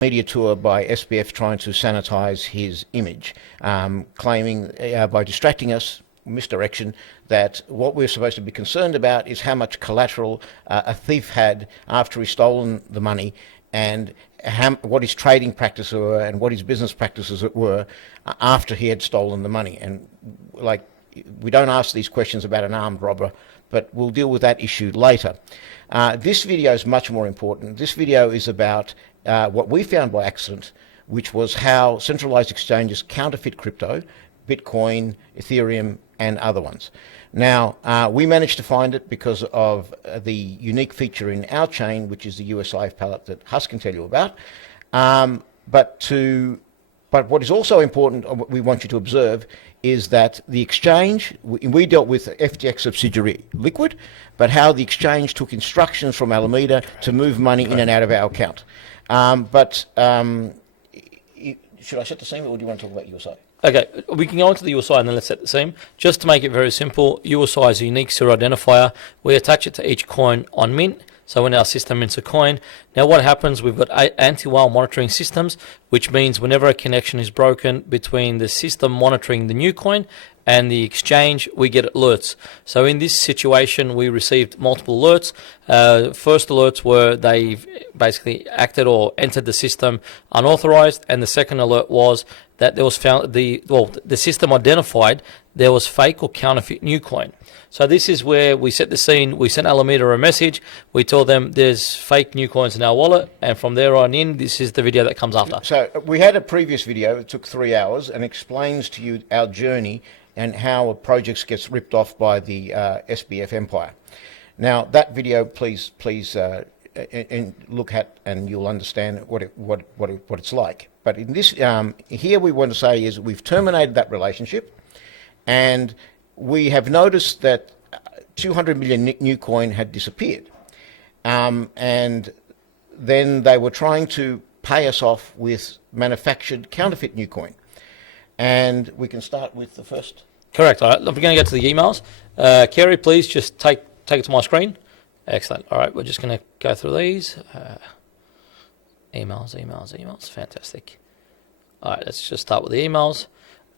media tour by SBF trying to sanitize his image, claiming by distracting us, misdirection, that what we're supposed to be concerned about is how much collateral a thief had after he's stolen the money, and what his trading practices were and what his business practices were after he had stolen the money. And like, we don't ask these questions about an armed robber, but we'll deal with that issue later. This video is much more important. This video is about what we found by accident, which was how centralized exchanges counterfeit crypto, Bitcoin, Ethereum, and other ones. Now, we managed to find it because of the unique feature in our chain, which is the USIF palette that Huss can tell you about. But what is also important, what we want you to observe, is that the exchange, we dealt with FTX subsidiary Liquid, but how the exchange took instructions from Alameda to move money in and out of our account. Should I set the scene, or do you want to talk about USI? Okay, we can go into the USI and then let's set the scene. Just to make it very simple, USI is a unique serial identifier. We attach it to each coin on mint. So when our system mints a coin, now what happens, we've got anti-whale monitoring systems, which means whenever a connection is broken between the system monitoring the new coin and the exchange, we get alerts. So in this situation, we received multiple alerts. First alerts were they've basically acted or entered the system unauthorized, and the second alert was that there was found the system identified there was fake or counterfeit new coin. So this is where we set the scene. We sent Alameda a message. We told them there's fake new coins in our wallet, and from there on in, this is the video that comes after. So we had a previous video. It took 3 hours and explains to you our journey and how a project gets ripped off by the SBF empire. Now that video, please look at, and you'll understand what it's like. But in this here, we want to say is we've terminated that relationship, and we have noticed that 200 million new coin had disappeared, and then they were trying to pay us off with manufactured counterfeit new coin. And we can start with the first. Correct. All right, we're going to get to the emails. Kerry, please just take it to my screen. Excellent. All right, we're just going to go through these. Emails. Fantastic. All right, let's just start with the emails.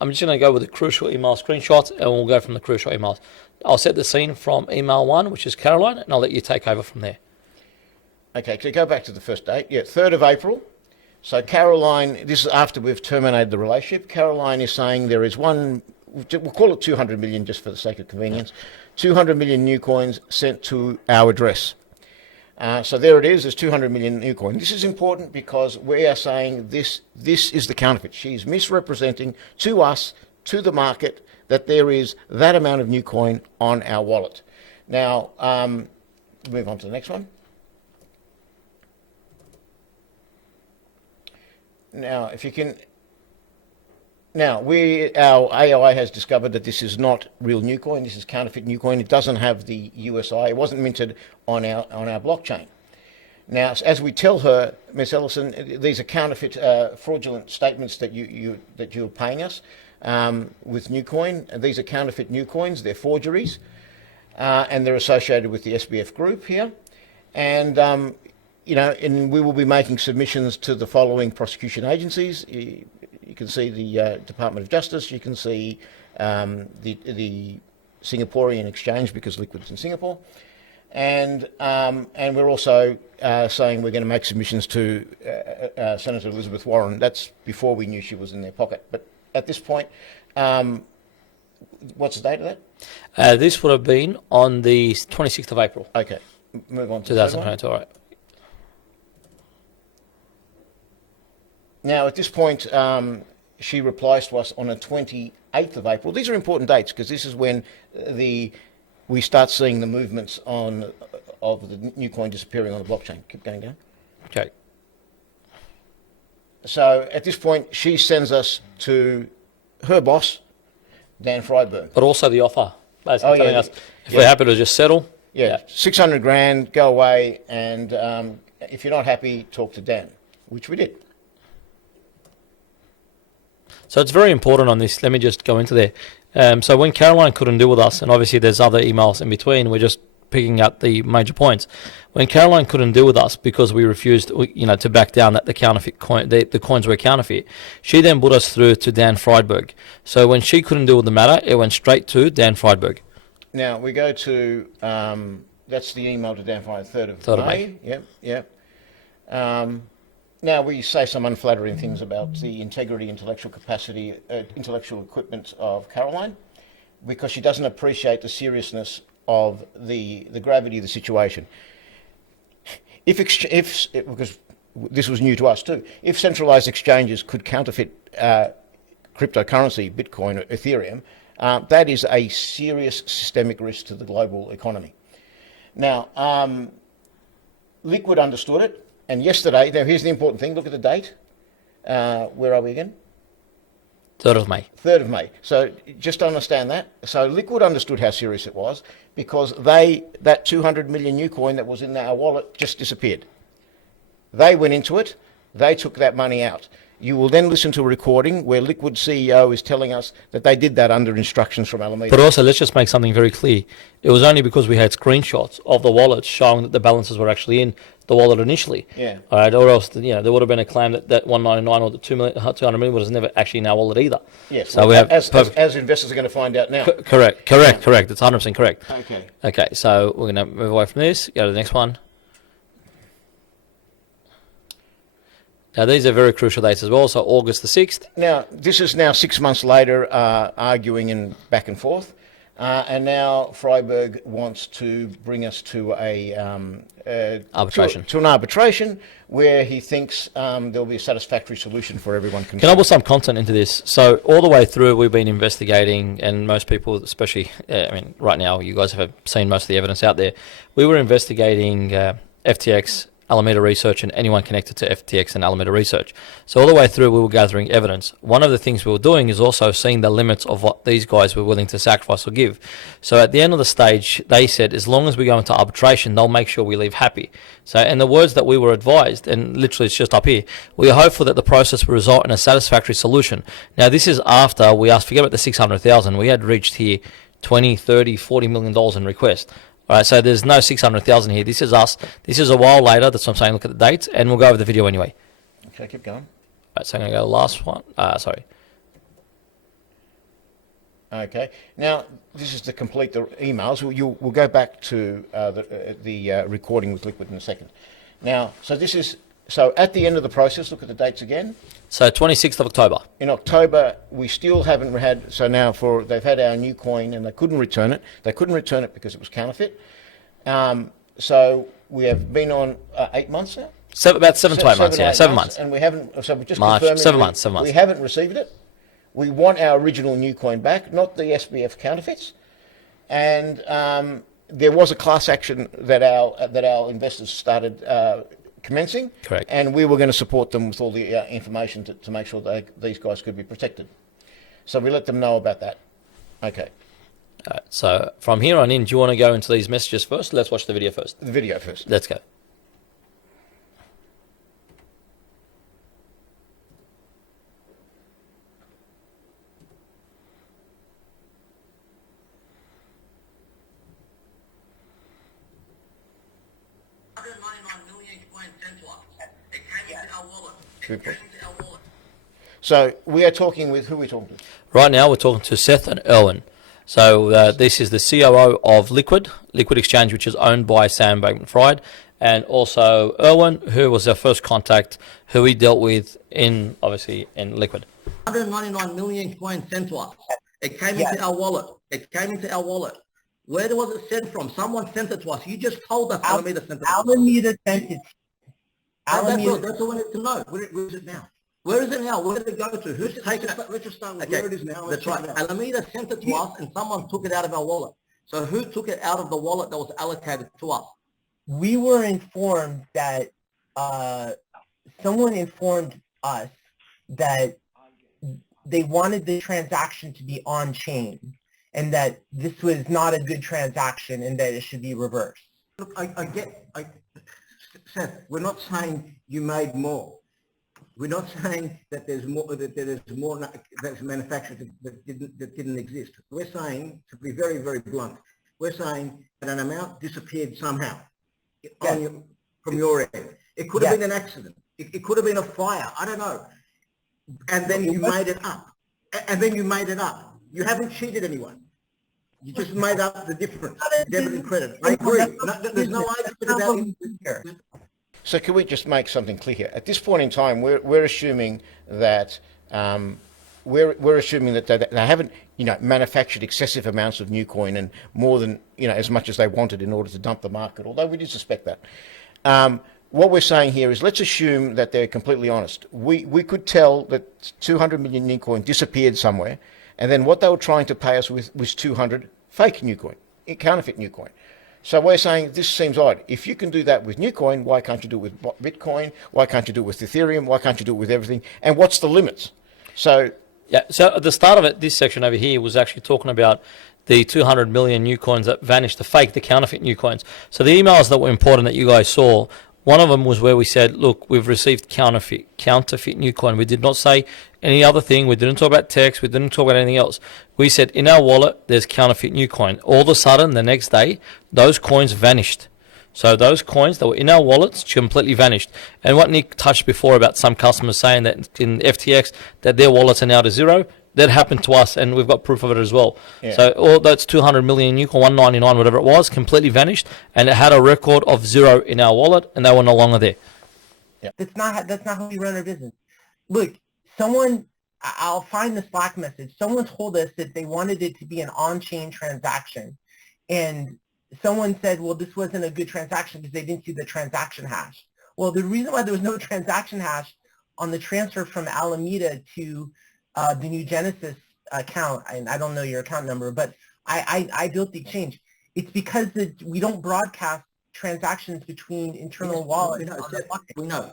I'm just going to go with the crucial email screenshots, and we'll go from the crucial emails. I'll set the scene from email 1, which is Caroline, and I'll let you take over from there. Okay, so go back to the first date. Yeah, 3rd of April. So Caroline, this is after we've terminated the relationship. Caroline is saying there is we'll call it 200 million just for the sake of convenience, 200 million new coins sent to our address. So there it is, there's 200 million new coin. This is important because we are saying this is the counterfeit. She's misrepresenting to us, to the market, that there is that amount of new coin on our wallet. Now, move on to the next one. Now, if you can... Now, our AI has discovered that this is not real new coin. This is counterfeit new coin. It doesn't have the USI. It wasn't minted on our blockchain. Now, as we tell her, Ms. Ellison, these are counterfeit, fraudulent statements that you're paying us with new coin. These are counterfeit new coins. They're forgeries, and they're associated with the SBF group here. And and we will be making submissions to the following prosecution agencies. You can see the Department of Justice. You can see the Singaporean exchange, because Liquid's in Singapore, and we're also saying we're going to make submissions to Senator Elizabeth Warren. That's before we knew she was in their pocket. But at this point, what's the date of that? This would have been on the 26th of April. Okay, move on to 2022. All right. Now, at this point, she replies to us on the 28th of April. These are important dates because this is when we start seeing the movements of the new coin disappearing on the blockchain. Keep going down. Okay. So at this point, she sends us to her boss, Dan Freudberg. But also the offer, basically telling us if we're happy to just settle. Yeah, 600 grand, go away, and if you're not happy, talk to Dan, which we did. So it's very important on this. Let me just go into there. So when Caroline couldn't deal with us, and obviously there's other emails in between, we're just picking up the major points. When Caroline couldn't deal with us because we refused, to back down that the counterfeit coin, the coins were counterfeit, she then put us through to Dan Freudberg. So when she couldn't deal with the matter, it went straight to Dan Freudberg. Now we go to that's the email to Dan Freudberg, 3rd of May. Yep. Now we say some unflattering things about the integrity, intellectual capacity, intellectual equipment of Caroline, because she doesn't appreciate the seriousness of the gravity of the situation. Because this was new to us too, if centralized exchanges could counterfeit cryptocurrency, Bitcoin or Ethereum, that is a serious systemic risk to the global economy. Now, Liquid understood it, and yesterday, now here's the important thing, look at the date. Where are we again? 3rd of May. 3rd of May. So just understand that. So Liquid understood how serious it was, because that 200 million new coin that was in our wallet just disappeared. They went into it, they took that money out. You will then listen to a recording where Liquid CEO is telling us that they did that under instructions from Alameda. But also, let's just make something very clear. It was only because we had screenshots of the wallets showing that the balances were actually in the wallet initially. Yeah. All right, or else, there would have been a claim that 199 or the 200 million was never actually in our wallet either. Yes. So well, we have as investors are going to find out now. Correct. It's 100% correct. Okay, so we're going to move away from this, go to the next one. Now, these are very crucial dates as well, so August the 6th. Now, this is now 6 months later, arguing and back and forth, and now Freudberg wants to bring us to arbitration. To an arbitration where he thinks there'll be a satisfactory solution for everyone concerned. Can I put some content into this? So all the way through, we've been investigating, and most people, especially, right now, you guys have seen most of the evidence out there. We were investigating FTX, Alameda Research, and anyone connected to FTX and Alameda Research. So all the way through, we were gathering evidence. One of the things we were doing is also seeing the limits of what these guys were willing to sacrifice or give. So at the end of the stage, they said, as long as we go into arbitration, they'll make sure we leave happy. So in the words that we were advised, and literally it's just up here, we are hopeful that the process will result in a satisfactory solution. Now, this is after we asked, forget about the 600,000, we had reached here 20, 30, $40 million in request. All right, so there's no 600,000 here. This is us. This is a while later. That's what I'm saying. Look at the dates, and we'll go over the video anyway. Okay, keep going. All right, so I'm going to go to the last one. Sorry. Okay. Now, this is to complete the emails. We'll go back to the recording with Liquid in a second. Now, so at the end of the process, look at the dates again. So 26th of October. In October, we still haven't had, so now they've had our new coin and they couldn't return it. They couldn't return it because it was counterfeit. So we have been on 8 months now? About 7 to 8 months, yeah, 7 months. And we haven't, so we're just March, confirming 7 months, 7 months. We haven't received it. We want our original new coin back, not the SBF counterfeits. And there was a class action that our investors started commencing. Correct. And we were going to support them with all the information to make sure that these guys could be protected. So we let them know about that. Okay. All right, so from here on in, do you want to go into these messages first? Let's watch the video first. The video first. Let's go. So we are talking with, who are we talking to? Right now we're talking to Seth and Erwin. So this is the COO of Liquid Exchange, which is owned by Sam Bankman-Fried, and also Erwin, who was our first contact, who we dealt with in Liquid. 199 million coins sent to us. It came into our wallet. Where was it sent from? Someone sent it to us. You just told us Alameda sent it. Alameda sent it. That's all we need to know. Where is it now? Where is it now? Where did it go to? Who's taken it? Let's just start with Okay, where it is now. that's right. Alameda sent it to us, and someone took it out of our wallet. So who took it out of the wallet that was allocated to us? We were informed that someone informed us that they wanted the transaction to be on chain, and that this was not a good transaction, and that it should be reversed. Look, Seth, we're not saying you made more. We're not saying that there's more that's manufactured that didn't exist. We're saying, to be very, very blunt, We're saying that an amount disappeared somehow from your end. It could have been an accident. It could have been a fire. I don't know. And then you made it up. You haven't cheated anyone. You just made up the difference, debit and credit. I agree. There's no argument about it. So can we just make something clear here? At this point in time, we're assuming that we're assuming that they haven't, manufactured excessive amounts of new coin and more than, as much as they wanted in order to dump the market, although we do suspect that. What we're saying here is let's assume that they're completely honest. We could tell that 200 million new coin disappeared somewhere, and then what they were trying to pay us with was 200 fake new coin, counterfeit new coin. So we're saying this seems odd. If you can do that with new coin, why can't you do it with Bitcoin? Why can't you do it with Ethereum? Why can't you do it with everything? And what's the limits? So at the start of it, this section over here was actually talking about the 200 million new coins that vanished, the counterfeit new coins. So the emails that were important that you guys saw, one of them was where we said, look, we've received counterfeit new coin. We did not say any other thing. We didn't talk about text. We didn't talk about anything else. We said in our wallet, there's counterfeit new coin. All of a sudden, the next day, those coins vanished. So those coins that were in our wallets completely vanished. And what Nick touched before about some customers saying that in FTX that their wallets are now to zero, that happened to us, and we've got proof of it as well. Yeah. So all that's 200 million new coin, 199, whatever it was, completely vanished, and it had a record of zero in our wallet, and they were no longer there. Yeah. That's not how we run our business. Look, I'll find the Slack message. Someone told us that they wanted it to be an on-chain transaction, and someone said, well, this wasn't a good transaction because they didn't see the transaction hash. Well, the reason why there was no transaction hash on the transfer from Alameda to the new Genesis account, and I don't know your account number, but I built the exchange. It's because we don't broadcast transactions between internal wallets. We know.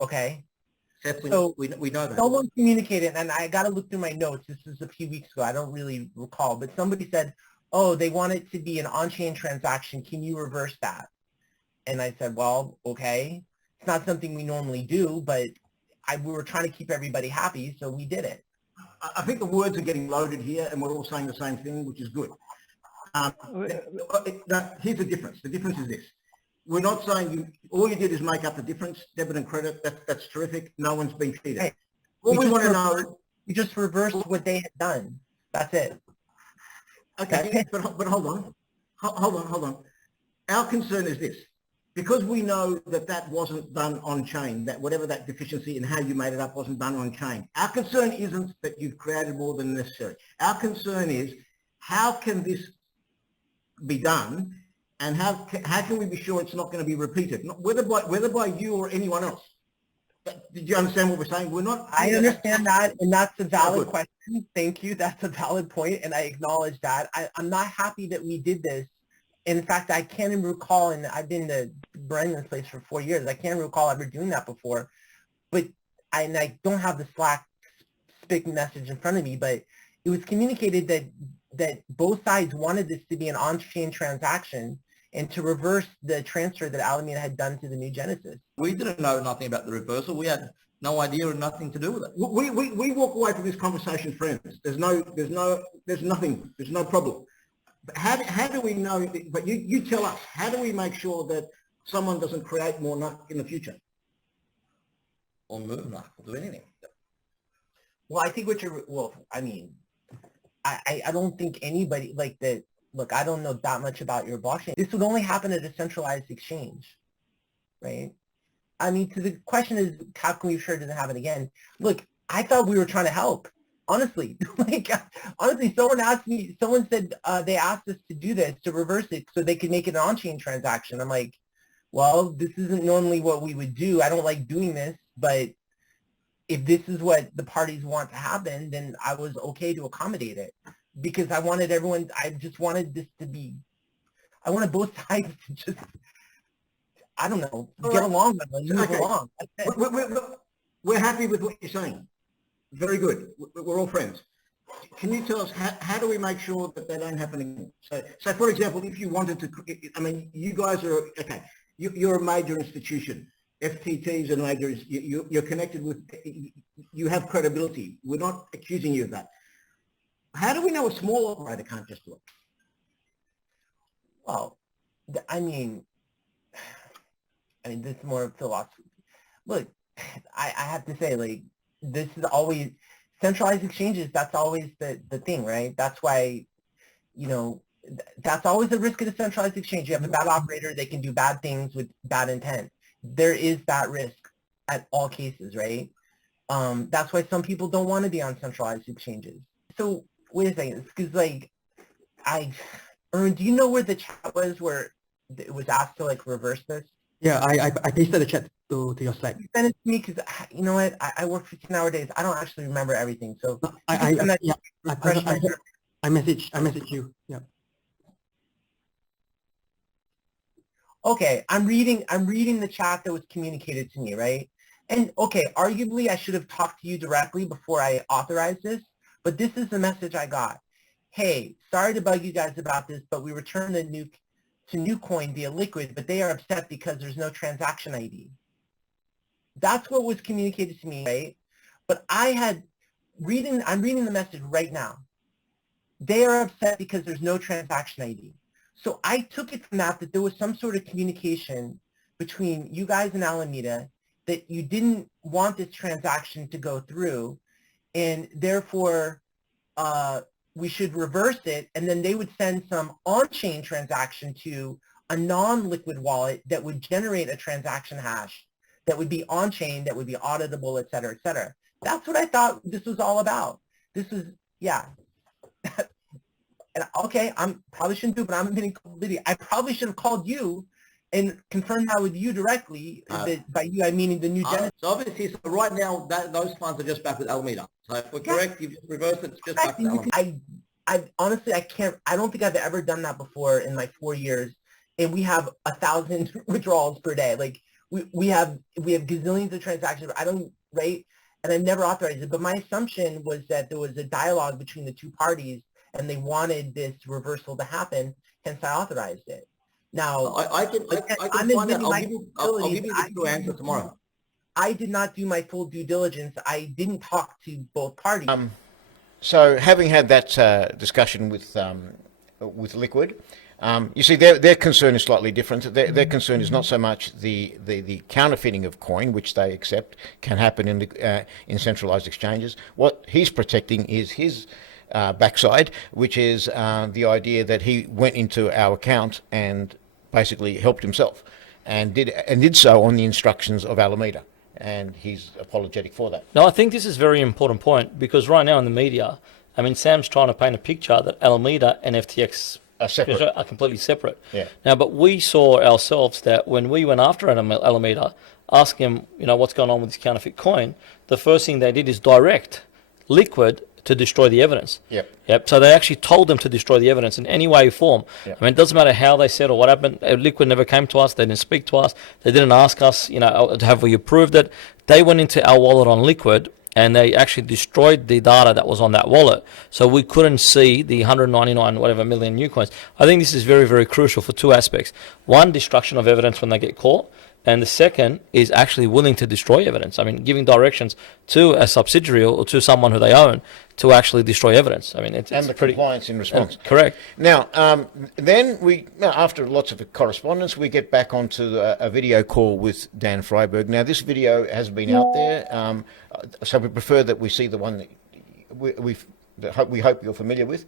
Okay. So we know that. Someone communicated, and I got to look through my notes. This was a few weeks ago. I don't really recall, but somebody said, oh, they want it to be an on-chain transaction. Can you reverse that? And I said, well, okay. It's not something we normally do, but we were trying to keep everybody happy, so we did it. I think the words are getting loaded here, and we're all saying the same thing, which is good. Here's the difference. The difference is this. We're not saying all you did is make up the difference, debit and credit. That's terrific. No one's been cheated. Hey, all we want to know... You just reversed what they had done. That's it. Okay, but hold on. Our concern is this. Because we know that wasn't done on-chain, that whatever that deficiency and how you made it up wasn't done on-chain, our concern isn't that you've created more than necessary. Our concern is how can this be done, and how can we be sure it's not going to be repeated, whether by you or anyone else. Did you understand what we're saying? We're not. I understand that, and that's a valid question. Thank you. That's a valid point, and I acknowledge that. I'm not happy that we did this. In fact, I can't even recall, and I've been to Brendan's place for 4 years, I can't recall ever doing that before. But I don't have the Slack spick message in front of me, but it was communicated that both sides wanted this to be an on-chain transaction and to reverse the transfer that Alameda had done to the new Genesis. We didn't know nothing about the reversal. We had no idea and nothing to do with it. We walk away from this conversation friends. There's nothing. There's no problem. But how do we know? But you tell us. How do we make sure that someone doesn't create more NUC in the future? Or move NUC, or do anything? Well, I think I don't think anybody like that. Look, I don't know that much about your blockchain. This would only happen at a centralized exchange, right? I mean, the question is, how can we be sure it doesn't happen again? Look, I thought we were trying to help. Honestly, someone said they asked us to do this, to reverse it so they could make it an on-chain transaction. I'm like, well, this isn't normally what we would do. I don't like doing this, but if this is what the parties want to happen, then I was okay to accommodate it because I wanted both sides to just, I don't know, get along and move along. We're happy with what you're saying. Very good. We're all friends. Can you tell us how do we make sure that they don't happen again? So for example, if you wanted to, I mean, you guys are, okay, you're a major institution. FTTs are major, you're connected with, you have credibility. We're not accusing you of that. How do we know a small operator can't just do it? Well, I mean, this is more philosophy. Look, I have to say, like, this is always, centralized exchanges, that's always the thing, right? That's why, you know, that's always the risk of a centralized exchange. You have a bad operator, they can do bad things with bad intent. There is that risk at all cases, right? That's why some people don't want to be on centralized exchanges. So wait a second, because like, Erwin, do you know where the chat was where it was asked to like reverse this? Yeah, I pasted the chat to your Slack. You send it to me because you know what? I work 15-hour days. I don't actually remember everything. So No, I message you. Yeah. Okay, I'm reading the chat that was communicated to me, right? And okay, arguably I should have talked to you directly before I authorized this, but this is the message I got. Hey, sorry to bug you guys about this, but we returned the nuke to Nucoin via Liquid, but they are upset because there's no transaction ID. That's what was communicated to me, right? But I'm reading the message right now. They are upset because there's no transaction ID. So I took it from that there was some sort of communication between you guys and Alameda that you didn't want this transaction to go through, and therefore we should reverse it, and then they would send some on-chain transaction to a non-liquid wallet that would generate a transaction hash that would be on-chain, that would be auditable, et cetera, et cetera. That's what I thought this was all about. This is, yeah. And okay, I'm probably shouldn't do, but I'm admitting culpability. I probably should have called you and confirmed that with you directly. By you, I mean the new Genesis. So obviously, so right now, those funds are just back with Alameda. So if we're correct, you've just reversed it, it's just back with Alameda. I honestly, I don't think I've ever done that before in like 4 years. And we have 1,000 withdrawals per day. Like we have gazillions of transactions. Right? And I've never authorized it. But my assumption was that there was a dialogue between the two parties and they wanted this reversal to happen. Hence, I authorized it. Now, I can find out. I'll give you the true answer tomorrow. I did not do my full due diligence. I didn't talk to both parties. So having had that discussion with Liquid, you see their concern is slightly different. Their concern is not so much the counterfeiting of coin, which they accept can happen in centralized exchanges. What he's protecting is his backside, which is the idea that he went into our account and basically helped himself, and did so on the instructions of Alameda, and he's apologetic for that. No, I think this is a very important point, because right now in the media, I mean, Sam's trying to paint a picture that Alameda and FTX are completely separate. Yeah. Now, but we saw ourselves that when we went after Alameda, asking him, you know, what's going on with this counterfeit coin, the first thing they did is direct Liquid to destroy the evidence. Yep. So they actually told them to destroy the evidence in any way or form. Yep. I mean, it doesn't matter how they said or what happened. Liquid never came to us. They didn't speak to us. They didn't ask us, you know, have we approved it? They went into our wallet on Liquid and they actually destroyed the data that was on that wallet. So we couldn't see the 199 million new coins. I think this is very, very crucial for two aspects. One, destruction of evidence when they get caught. And the second is actually willing to destroy evidence. I mean, giving directions to a subsidiary or to someone who they own to actually destroy evidence. I mean, it's the pretty compliance in response. Correct. Now, then after lots of correspondence, we get back onto a video call with Dan Freudberg. Now, this video has been out there, so we prefer that we see the one that we hope you're familiar with.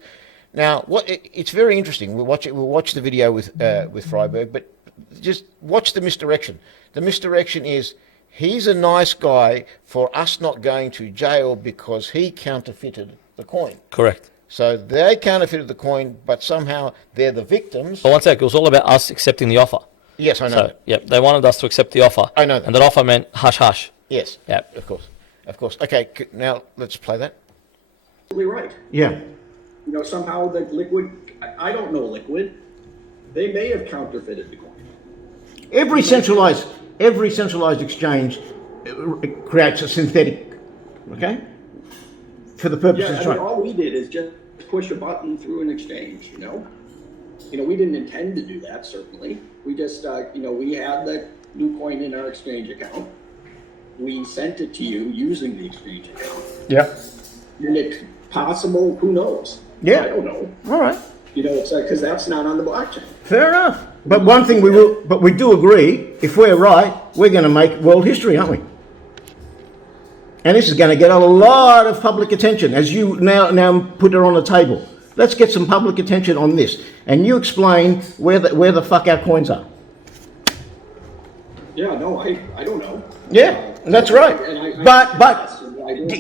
Now, it's very interesting. We'll watch the video with Freudberg, but just watch the misdirection. The misdirection is he's a nice guy for us not going to jail because he counterfeited the coin. Correct. So they counterfeited the coin, but somehow they're the victims. But one sec, it was all about us accepting the offer. Yes, I know. So, yep, they wanted us to accept the offer. I know that. And that offer meant hush hush. Yes. Yep. Of course. Okay, now let's play that. Absolutely right. Yeah. You know, somehow the Liquid, I don't know Liquid, they may have counterfeited the coin. Every centralized exchange creates a synthetic, okay, for the purpose of trade. All we did is just push a button through an exchange, you know. We didn't intend to do that, certainly. We just, we had the new coin in our exchange account. We sent it to you using the exchange account. Yeah. And it's possible, who knows? Yeah. I don't know. All right. You know, it's like, because that's not on the blockchain. Fair enough. But one thing but we do agree, if we're right, we're going to make world history, aren't we? And this is going to get a lot of public attention, as you now put it on the table. Let's get some public attention on this, and you explain where the fuck our coins are. Yeah, no, I don't know. Yeah, that's right. But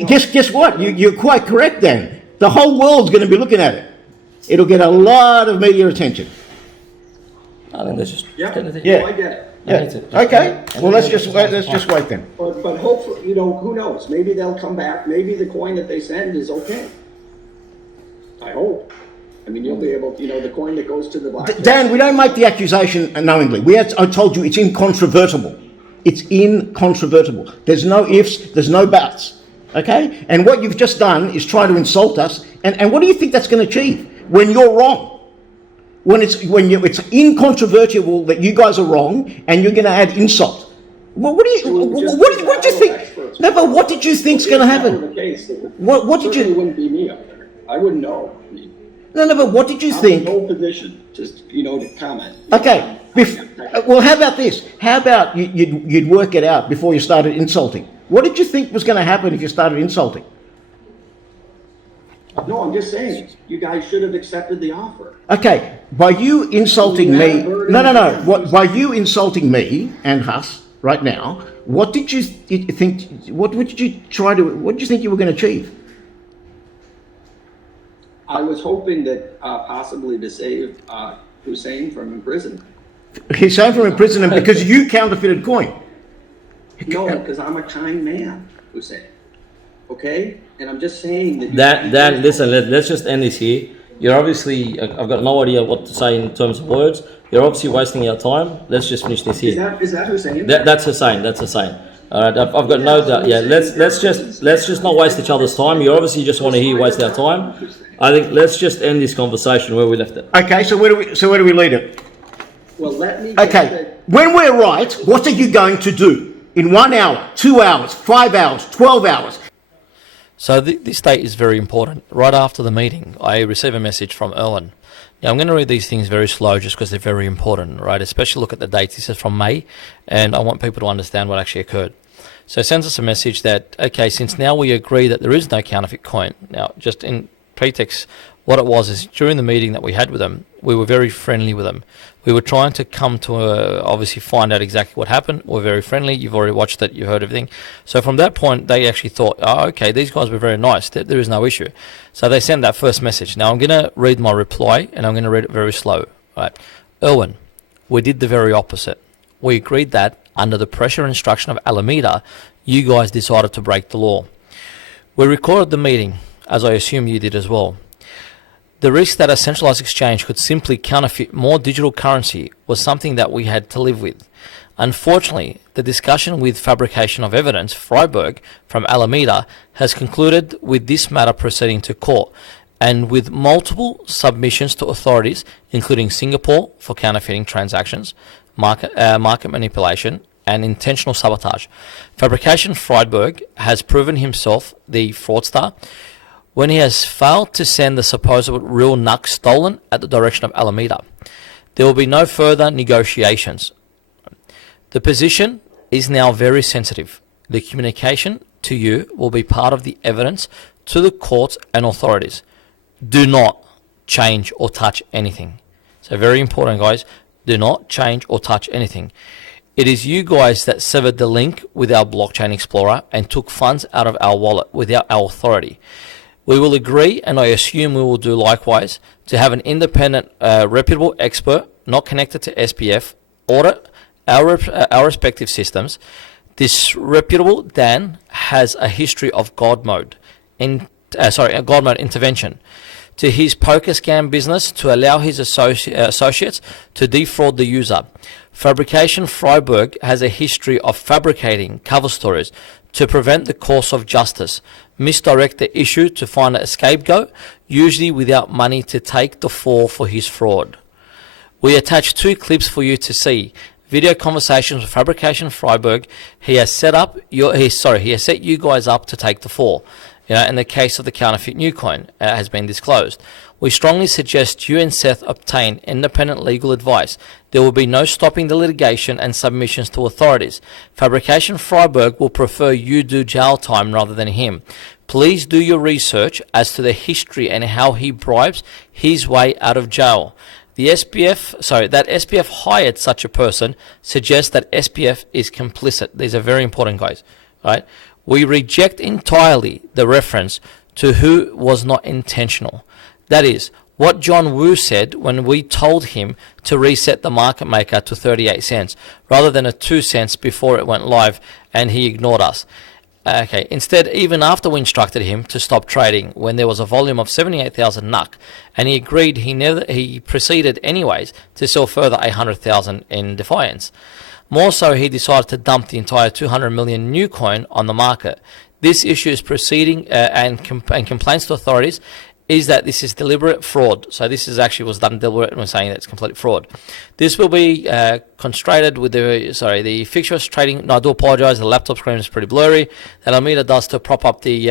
guess what? You're quite correct, Dan. The whole world's going to be looking at it. It'll get a lot of media attention. I think that's just Yeah, Yeah. no, I get it. Yeah. Okay. Well, let's just wait then. But hopefully, you know, who knows? Maybe they'll come back. Maybe the coin that they send is okay. I hope. I mean, you'll be able to, you know, the coin that goes to the blockchain. Dan, we don't make the accusation knowingly. I told you it's incontrovertible. It's incontrovertible. There's no ifs, there's no buts. Okay? And what you've just done is try to insult us. And what do you think that's going to achieve when you're wrong? When it's incontrovertible that you guys are wrong, and you're going to add insult. Well, what did you think? No, but what did you think's going to happen? What did you? It wouldn't be me up there. I wouldn't know. No, but what did you think? I'm in no position, just to comment. Okay. Well, how about this? How about you'd work it out before you started insulting? What did you think was going to happen if you started insulting? No, I'm just saying, you guys should have accepted the offer. Okay, by you insulting me, by you insulting me and us right now, what did you think? What did you think you were going to achieve? I was hoping that possibly to save Hussein from imprisonment. Hussein from imprisonment because you counterfeited coin. No, because I'm a kind man, Hussein. Okay? And I'm just saying that... Dan, listen, let's just end this here. You're obviously... I've got no idea what to say in terms of words. You're obviously wasting our time. Let's just finish this here. Is that Hussein? That's Hussein. That's Hussein. All right, I've got no doubt. Yeah, let's just not waste each other's time. You obviously just want to hear waste our time. I think let's just end this conversation where we left it. Okay, so where do we leave it? Well, let me... Okay, when we're right, what are you going to do? In 1 hour, 2 hours, 5 hours, 12 hours? So this date is very important. Right after the meeting, I receive a message from Erlen. Now, I'm going to read these things very slow just because they're very important, right? Especially look at the dates. This is from May, and I want people to understand what actually occurred. So it sends us a message that, okay, since now we agree that there is no counterfeit coin. Now, just in pretext, what it was is during the meeting that we had with them, we were very friendly with them. We were trying to come to obviously find out exactly what happened. We're very friendly. You've already watched it. You heard everything. So from that point, they actually thought, oh, okay, these guys were very nice. There is no issue. So they sent that first message. Now I'm going to read my reply, and I'm going to read it very slow. Right, Erwin, we did the very opposite. We agreed that under the pressure and instruction of Alameda, you guys decided to break the law. We recorded the meeting, as I assume you did as well. The risk that a centralized exchange could simply counterfeit more digital currency was something that we had to live with. Unfortunately, the discussion with Fabrication of Evidence, Freudberg, from Alameda, has concluded with this matter proceeding to court, and with multiple submissions to authorities, including Singapore for counterfeiting transactions, market manipulation, and intentional sabotage. Fabrication Freudberg has proven himself the fraudster when he has failed to send the supposed real NUC stolen at the direction of Alameda. There will be no further negotiations. The position is now very sensitive. The communication to you will be part of the evidence to the courts and authorities. Do not change or touch anything. So very important, guys. Do not change or touch anything. It is you guys that severed the link with our blockchain explorer and took funds out of our wallet without our authority. We will agree, and I assume we will do likewise, to have an independent, reputable expert, not connected to SPF, audit our respective systems. This reputable Dan has a history of God mode intervention to his poker scam business to allow his associates to defraud the user. Fabrication Freudberg has a history of fabricating cover stories to prevent the course of justice, misdirect the issue to find a scapegoat, usually without money to take the fall for his fraud. We attach 2 clips for you to see. Video conversations with Fabrication Freudberg. He has set you guys up to take the fall. In the case of the counterfeit new coin has been disclosed. We strongly suggest you and Seth obtain independent legal advice. There will be no stopping the litigation and submissions to authorities. Fabrication Freudberg will prefer you do jail time rather than him. Please do your research as to the history and how he bribes his way out of jail. That SPF hired such a person suggests that SPF is complicit. These are very important, guys. Right? We reject entirely the reference to who was not intentional. That is, what John Woo said when we told him to reset the market maker to 38 cents rather than a 2 cents before it went live, and he ignored us. Okay. Instead, even after we instructed him to stop trading when there was a volume of 78,000 NUC, and he agreed, he proceeded anyways to sell further 800,000 in defiance. More so, he decided to dump the entire 200 million new coin on the market. This issue is proceeding and complaints to authorities is that this is deliberate fraud. So this was done deliberate, and we're saying that it's complete fraud. This will be constrained with the fictitious trading. No, I do apologize. The laptop screen is pretty blurry. That Alameda does to prop up the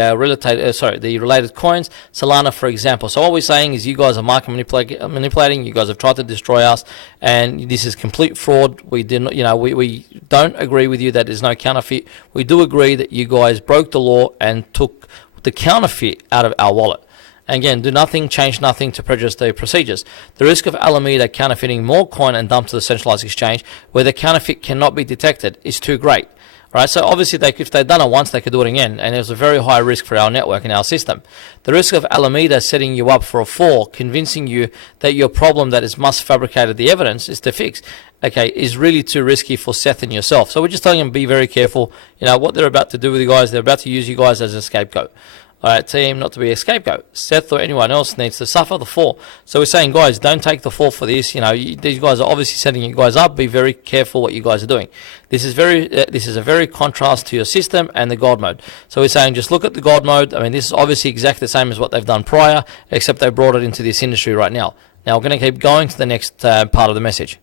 related coins. Solana, for example. So what we're saying is you guys are market manipulating. You guys have tried to destroy us, and this is complete fraud. We did not, we don't agree with you that there's no counterfeit. We do agree that you guys broke the law and took the counterfeit out of our wallet. Again, do nothing, change nothing to prejudice the procedures. The risk of Alameda counterfeiting more coin and dump to the centralized exchange where the counterfeit cannot be detected is too great. Right? So obviously, if they'd done it once, they could do it again, and there's a very high risk for our network and our system. The risk of Alameda setting you up for a fall, convincing you that your problem that is must fabricated the evidence is to fix, is really too risky for Seth and yourself. So we're just telling them be very careful. What they're about to do with you guys, they're about to use you guys as a scapegoat. All right, team, not to be a scapegoat. Seth or anyone else needs to suffer the fall. So we're saying, guys, don't take the fall for this. These guys are obviously setting you guys up. Be very careful what you guys are doing. This is a very contrast to your system and the God mode. So we're saying, just look at the God mode. I mean, this is obviously exactly the same as what they've done prior, except they brought it into this industry right now. Now we're going to keep going to the next part of the message.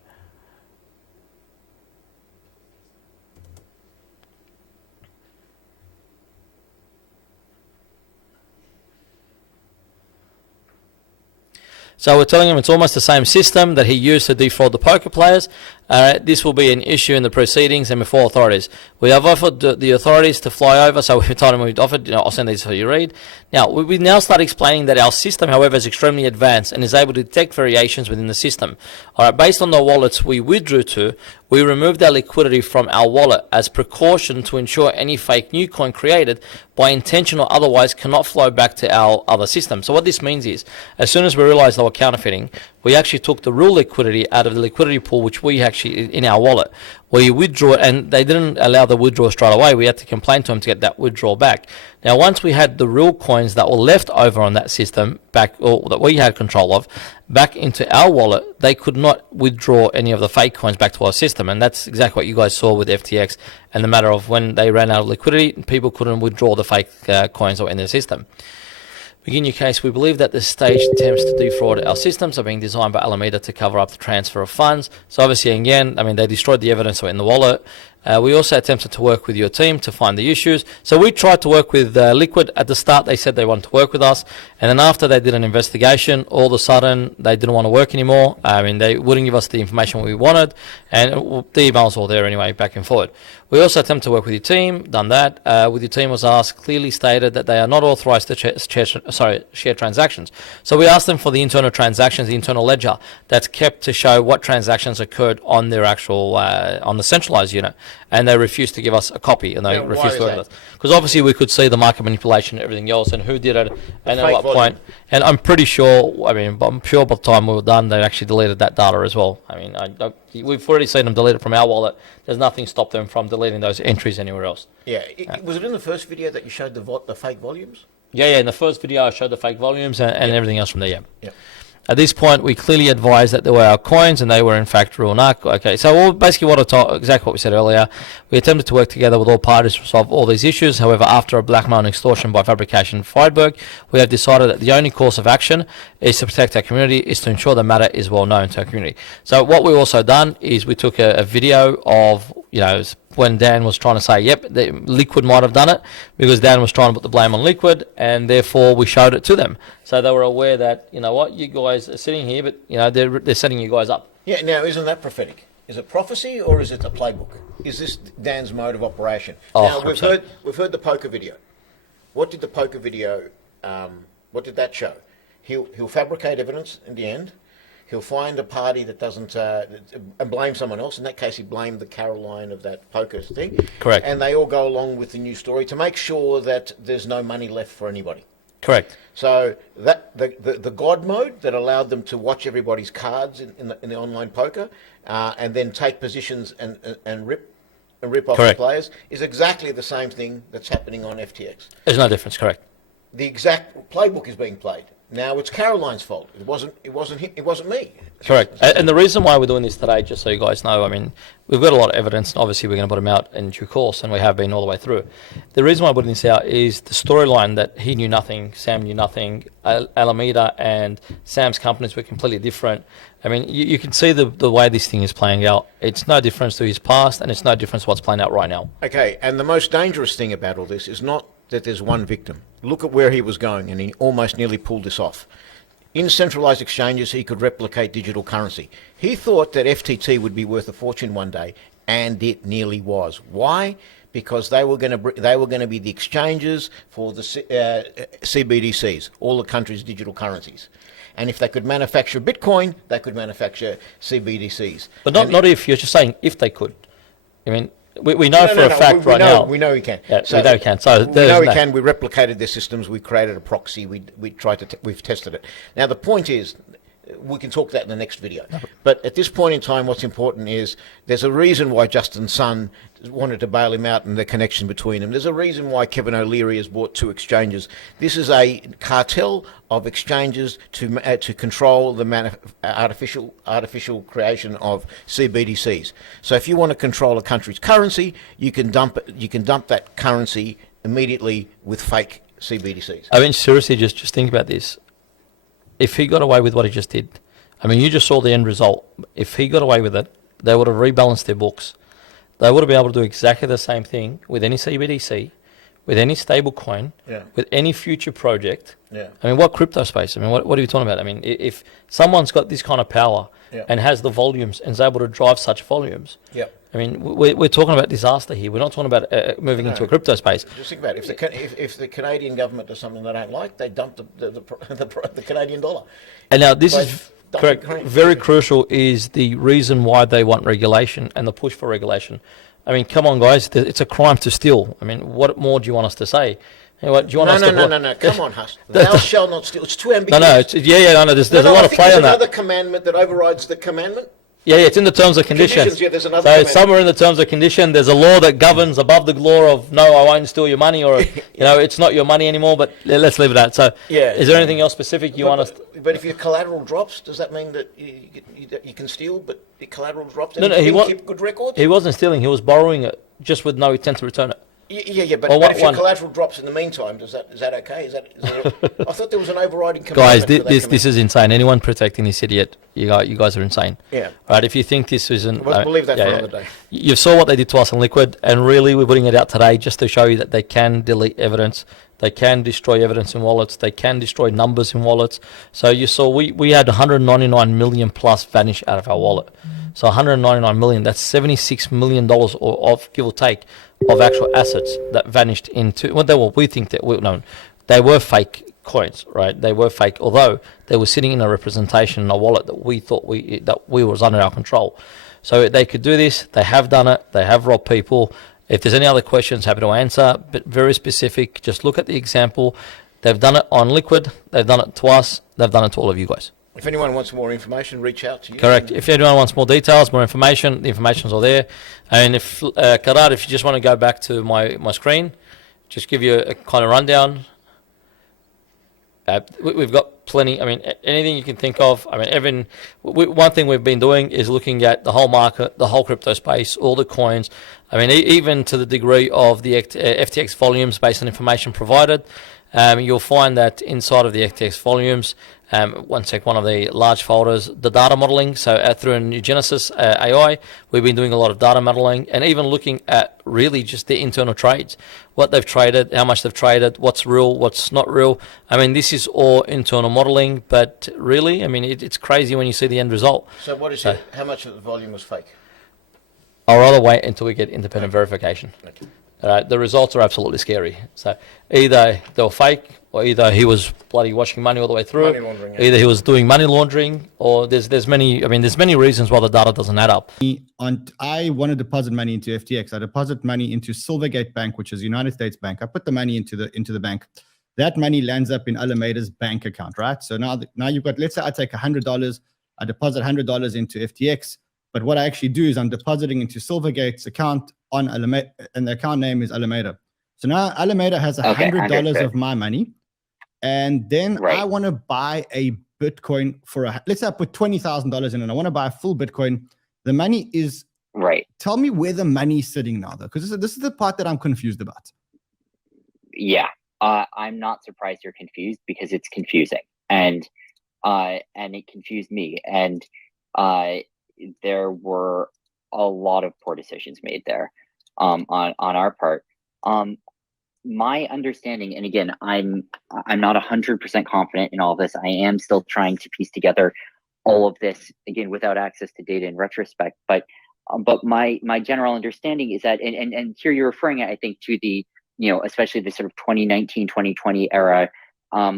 So we're telling him it's almost the same system that he used to defraud the poker players. This will be an issue in the proceedings and before authorities. We have offered the authorities to fly over, so we told him we'd offered, I'll send these for you to read. Now, we now start explaining that our system, however, is extremely advanced and is able to detect variations within the system. All right, based on the wallets we withdrew to, we removed our liquidity from our wallet as precaution to ensure any fake new coin created by intention or otherwise cannot flow back to our other system. So what this means is, as soon as we realized they were counterfeiting, we actually took the real liquidity out of the liquidity pool, which we actually, in our wallet, we withdrew it, and they didn't allow the withdrawal straight away. We had to complain to them to get that withdrawal back. Now, once we had the real coins that were left over on that system back, or that we had control of, back into our wallet, they could not withdraw any of the fake coins back to our system. And that's exactly what you guys saw with FTX and the matter of when they ran out of liquidity, people couldn't withdraw the fake coins that were in their system. Begin your case. We believe that this staged attempts to defraud our systems are being designed by Alameda to cover up the transfer of funds. So obviously, again, they destroyed the evidence in the wallet. We also attempted to work with your team to find the issues. So we tried to work with Liquid. At the start, they said they wanted to work with us. And then after they did an investigation, all of a sudden, they didn't want to work anymore. They wouldn't give us the information we wanted. And the emails were there anyway, back and forward. We also attempted to work with your team, done that. With your team was asked, clearly stated that they are not authorized to share transactions. So we asked them for the internal transactions, the internal ledger that's kept to show what transactions occurred on their actual, on the centralized unit. And they refused to give us a copy, and they refused to work with us. Because obviously we could see the market manipulation and everything else, and who did it, and at what point. And I'm pretty sure, I'm sure by the time we were done, they actually deleted that data as well. We've already seen them delete it from our wallet. There's nothing stopped them from deleting those entries anywhere else. Yeah. Was it in the first video that you showed the fake volumes? Yeah. In the first video, I showed the fake volumes and everything else from there. Yeah. At this point, we clearly advised that they were our coins and they were in fact real NUC. Okay, so basically exactly what we said earlier. We attempted to work together with all parties to resolve all these issues. However, after a blackmail and extortion by Fabrication Freudberg, we have decided that the only course of action is to protect our community, is to ensure the matter is well known to our community. So what we've also done is we took a video of, when Dan was trying to say, yep, Liquid might have done it, because Dan was trying to put the blame on Liquid, and therefore we showed it to them. So they were aware that, you know what, you guys are sitting here, but you know they're setting you guys up. Yeah, now isn't that prophetic? Is it prophecy or is it a playbook? Is this Dan's mode of operation? Oh, now we've heard the poker video. What did the poker video? What did that show? He'll fabricate evidence in the end. He'll find a party that doesn't and blame someone else. In that case, he blamed the Caroline of that poker thing. Correct. And they all go along with the new story to make sure that there's no money left for anybody. Correct. So that the God mode that allowed them to watch everybody's cards in the online poker and then take positions and rip off the players is exactly the same thing that's happening on FTX. There's no difference. Correct. The exact playbook is being played. Now it's Caroline's fault. It wasn't me. Correct. And the reason why we're doing this today, just so you guys know, I mean, we've got a lot of evidence, and obviously we're going to put them out in due course, and we have been all the way through. The reason why I'm putting this out is the storyline that he knew nothing, Sam knew nothing, Alameda and Sam's companies were completely different. I mean, you can see the way this thing is playing out. It's no difference to his past, and it's no difference to what's playing out right now. Okay, and the most dangerous thing about all this is not that there's one victim. Look at where he was going, and he almost nearly pulled this off. In centralized exchanges, he could replicate digital currency. He thought that FTT would be worth a fortune one day, and it nearly was. Why? Because they were going to be the exchanges for the CBDCs, all the countries' digital currencies. And if they could manufacture Bitcoin, they could manufacture CBDCs. But not if, you're just saying if they could. I mean, we know for a fact right now. We know he can. Yeah, we know he can. So we know he can. We replicated their systems. We created a proxy. We've tested it. Now the point is, we can talk that in the next video. But at this point in time, what's important is there's a reason why Justin Sun wanted to bail him out and the connection between them. There's a reason why Kevin O'Leary has bought 2 exchanges. This is a cartel of exchanges to control the artificial creation of CBDCs. So if you want to control a country's currency, you can dump that currency immediately with fake CBDCs. I mean, seriously, just think about this. If he got away with what he just did, I mean, you just saw the end result. If he got away with it, they would have rebalanced their books. They would have been able to do exactly the same thing with any CBDC, with any stable coin, with any future project. Yeah. I mean, what crypto space? I mean, what are you talking about? I mean, if someone's got this kind of power and has the volumes and is able to drive such volumes, I mean, we're talking about disaster here. We're not talking about moving into a crypto space. Just think about it. If the Canadian government does something they don't like, they dump the Canadian dollar. And now this is correct. Very crucial is the reason why they want regulation and the push for regulation. I mean, come on, guys. It's a crime to steal. I mean, what more do you want us to say? Anyway, do you want us to... No. Come on, Huss. Thou shalt not steal. It's too ambiguous. No. There's a lot of play on that. There's another commandment that overrides the commandment. Yeah, it's in the terms of conditions. Yeah, there's another so somewhere in the terms of condition, there's a law that governs above the law of, no, I won't steal your money, or, it's not your money anymore, but let's leave it at that. So is there anything else specific you want us to... But if your collateral drops, does that mean that you can steal, but your collateral drops and keep good records? He wasn't stealing, he was borrowing it, just with no intent to return it. Yeah, but if your collateral drops in the meantime, is that okay? I thought there was an overriding commandment. Guys, this is insane. Anyone protecting this idiot, you guys are insane. Yeah. Right. If you think this isn't, let's believe that for another day. You saw what they did to us on Liquid, and really we're putting it out today just to show you that they can delete evidence. They can destroy evidence in wallets. They can destroy numbers in wallets. So you saw we had 199 million plus vanish out of our wallet. So 199 million. That's $76 million of give or take of actual assets that vanished into we think that they were fake coins, right? They were fake, although they were sitting in a representation in a wallet that we thought we was under our control. So they could do this. They have done it. They have robbed people. If there's any other questions, happy to answer, but very specific. Just look at the example. They've done it on Liquid. They've done it to us. They've done it to all of you guys. If anyone wants more information, reach out to you. Correct. If anyone wants more details, more information, the information's all there. And if Karat, if you just want to go back to my screen, just give you a kind of rundown. We've got plenty. I mean, anything you can think of. I mean, one thing we've been doing is looking at the whole market, the whole crypto space, all the coins. I mean, even to the degree of the FTX volumes based on information provided. You'll find that inside of the FTX volumes, one of the large folders, the data modeling. So through New Genesis AI, we've been doing a lot of data modeling and even looking at really just the internal trades, what they've traded, how much they've traded, what's real, what's not real. I mean, this is all internal modeling, but really, I mean, it's crazy when you see the end result. So what is it? How much of the volume was fake? I'll rather wait until we get independent verification. Okay. The results are absolutely scary. So either they were fake, or either he was bloody washing money all the way through. Money laundering, yeah. Either he was doing money laundering, or there's many reasons why the data doesn't add up. I want to deposit money into FTX. I deposit money into Silvergate Bank, which is a United States bank. I put the money into the bank. That money lands up in Alameda's bank account, right? So now you've got, let's say I take $100, I deposit $100 into FTX, but what I actually do is I'm depositing into Silvergate's account on Alameda, and the account name is Alameda. So now Alameda has $100 of my money, and then I want to buy a Bitcoin let's say I put $20,000 in and I want to buy a full Bitcoin. The money is right. Tell me where the money is sitting now, though, because this is the part that I'm confused about. Yeah, I'm not surprised you're confused because it's confusing, and it confused me, and there were a lot of poor decisions made there on our part. My understanding, and again, I'm not 100% confident in all this. I am still trying to piece together all of this, again, without access to data in retrospect. But my general understanding is that, and here you're referring, I think, to the, especially the sort of 2019, 2020 era,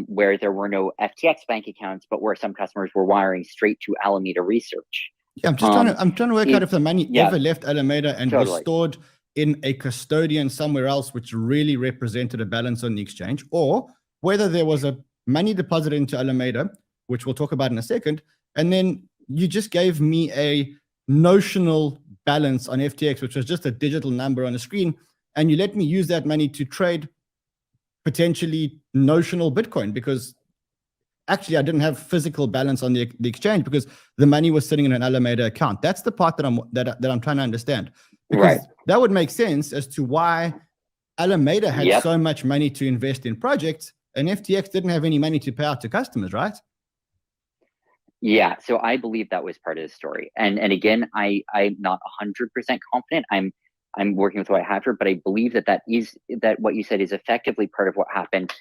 where there were no FTX bank accounts, but where some customers were wiring straight to Alameda Research. Yeah, I'm trying to work out if the money ever left Alameda and was stored in a custodian somewhere else, which really represented a balance on the exchange, or whether there was a money deposited into Alameda, which we'll talk about in a second, and then you just gave me a notional balance on FTX, which was just a digital number on a screen, and you let me use that money to trade potentially notional Bitcoin, because actually I didn't have physical balance on the exchange because the money was sitting in an Alameda account. That's the part that I'm trying to understand. Because that would make sense as to why Alameda had so much money to invest in projects and FTX didn't have any money to pay out to customers, right? Yeah, so I believe that was part of the story. And again, I'm not 100% confident. I'm working with what I have here, but I believe that what you said is effectively part of what happened.